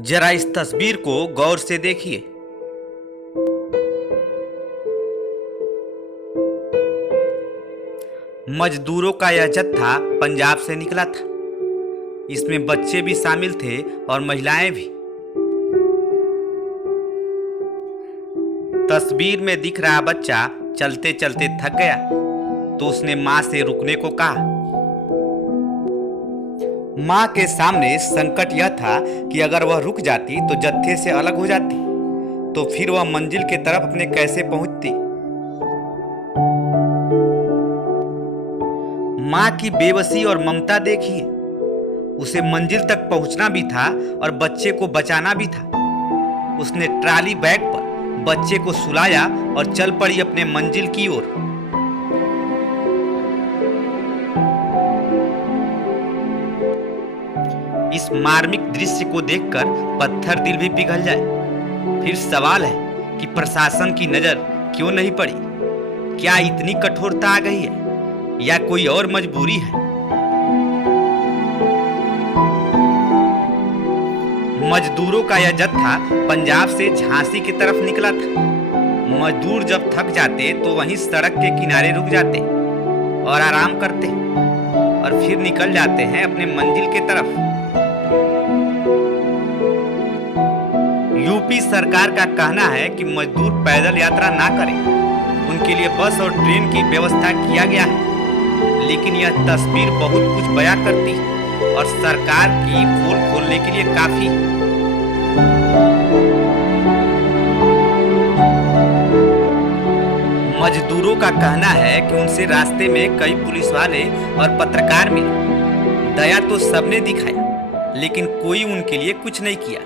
जरा इस तस्वीर को गौर से देखिए। मजदूरों का यह जत्था पंजाब से निकला था। इसमें बच्चे भी शामिल थे और महिलाएं भी। तस्वीर में दिख रहा बच्चा चलते चलते थक गया तो उसने मां से रुकने को कहा। मां के सामने संकट यह था कि अगर वह रुक जाती तो जत्थे से अलग हो जाती, तो फिर वह मंजिल के तरफ अपने कैसे पहुंचती। मां की बेबसी और ममता देखिए। उसे मंजिल तक पहुंचना भी था और बच्चे को बचाना भी था। उसने ट्रॉली बैग पर बच्चे को सुलाया और चल पड़ी अपने मंजिल की ओर। इस मार्मिक दृश्य को देखकर पत्थर दिल भी पिघल जाए। फिर सवाल है कि प्रशासन की नजर क्यों नहीं पड़ी? क्या इतनी कठोरता आ गई है या कोई और मजबूरी है? मजदूरों का यह जत्था पंजाब से झांसी की तरफ निकला था। मजदूर जब थक जाते तो वहीं सड़क के किनारे रुक जाते और आराम करते और फिर निकल जाते हैं अपने मंजिल की तरफ। यूपी सरकार का कहना है कि मजदूर पैदल यात्रा ना करें, उनके लिए बस और ट्रेन की व्यवस्था किया गया है। लेकिन यह तस्वीर बहुत कुछ बयां करती है और सरकार की पोल खोलने के लिए काफी है। मजदूरों का कहना है कि उनसे रास्ते में कई पुलिस वाले और पत्रकार मिले। दया तो सबने दिखाया लेकिन कोई उनके लिए कुछ नहीं किया।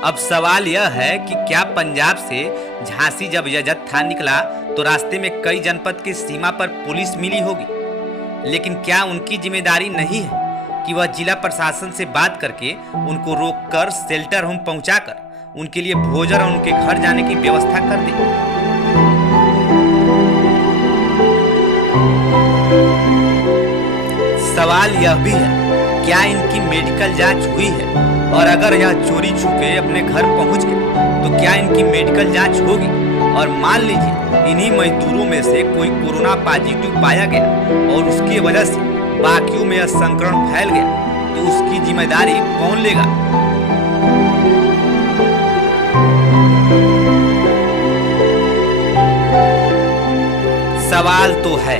अब सवाल यह है कि क्या पंजाब से झांसी जब यह जत्था निकला तो रास्ते में कई जनपद की सीमा पर पुलिस मिली होगी, लेकिन क्या उनकी जिम्मेदारी नहीं है कि वह जिला प्रशासन से बात करके उनको रोककर शेल्टर होम पहुंचाकर उनके लिए भोजन और उनके घर जाने की व्यवस्था कर दे? सवाल यह भी है, क्या इनकी मेडिकल जांच हुई है? और अगर यह चोरी छुपे अपने घर पहुंच गए तो क्या इनकी मेडिकल जांच होगी? और मान लीजिए इन्हीं मजदूरों में से कोई कोरोना पॉजिटिव पाया गया और उसकी वजह से बाकियों में यह संक्रमण फैल गया तो उसकी जिम्मेदारी कौन लेगा? सवाल तो है,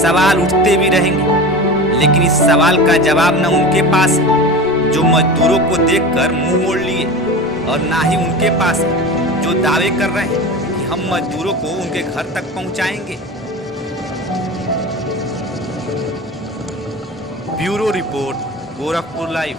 सवाल उठते भी रहेंगे, लेकिन इस सवाल का जवाब न उनके पास है जो मजदूरों को देखकर मुंह मोड़ लिए, और ना ही उनके पास है जो दावे कर रहे हैं कि हम मजदूरों को उनके घर तक पहुंचाएंगे। Bureau report, Gorakhpur live.